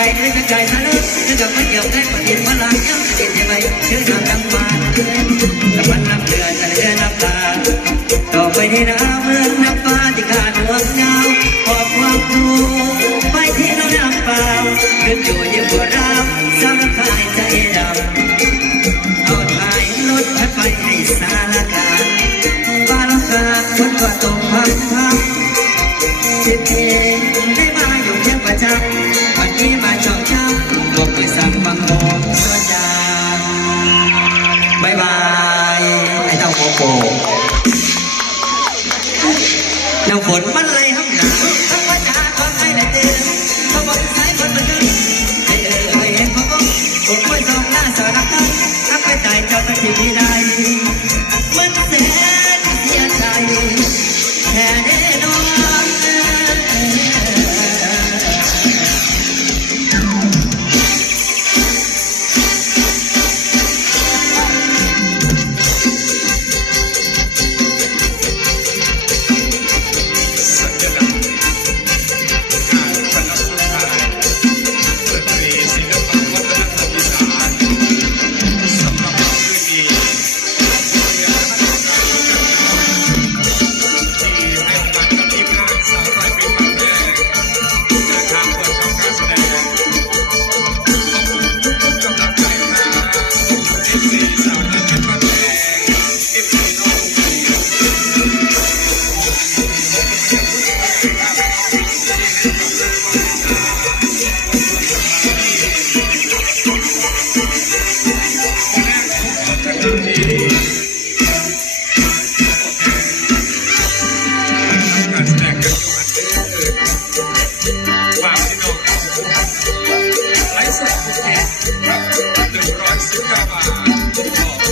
ใจให้เป็นใจทะลุฉันจะไม่เกี่ยวแค่ปฏิมาลายังเห็นได้ไหมเชื่อทางกลางวันตะวันนับเดือนแต่เดือนนับตาต่อไปในน้ำเมืองนับฟ้าที่ขาดดวงดาวขอความรู้ไปที่เราดับเปล่าเรื่องอยู่ บังโมตัวจางบายบาย ไอ้เต้าโกโก้น้ำฝนมันไหลห้องหน Wow, you know, I said, okay, the Royce Gaba, the ball.